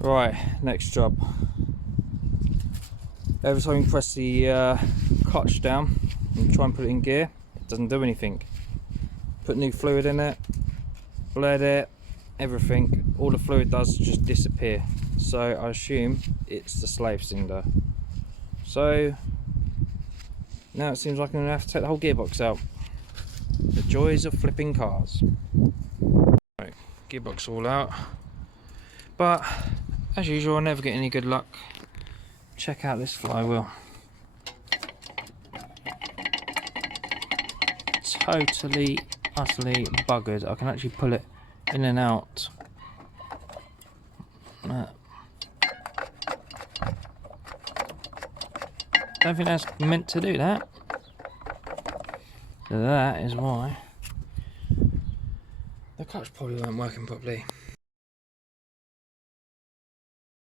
Right, next job. Every time you press the clutch down and try and put it in gear, it doesn't do anything. Put new fluid in it, bled it, everything. All the fluid does is just disappear. So I assume it's the slave cylinder. So now it seems like I'm gonna have to take the whole gearbox out. The joys of flipping cars. Right, gearbox all out. But as usual, I never get any good luck. Check out this flywheel. Totally, utterly buggered. I can actually pull it in and out. Don't think that's meant to do that. So that is why the clutch probably weren't working properly.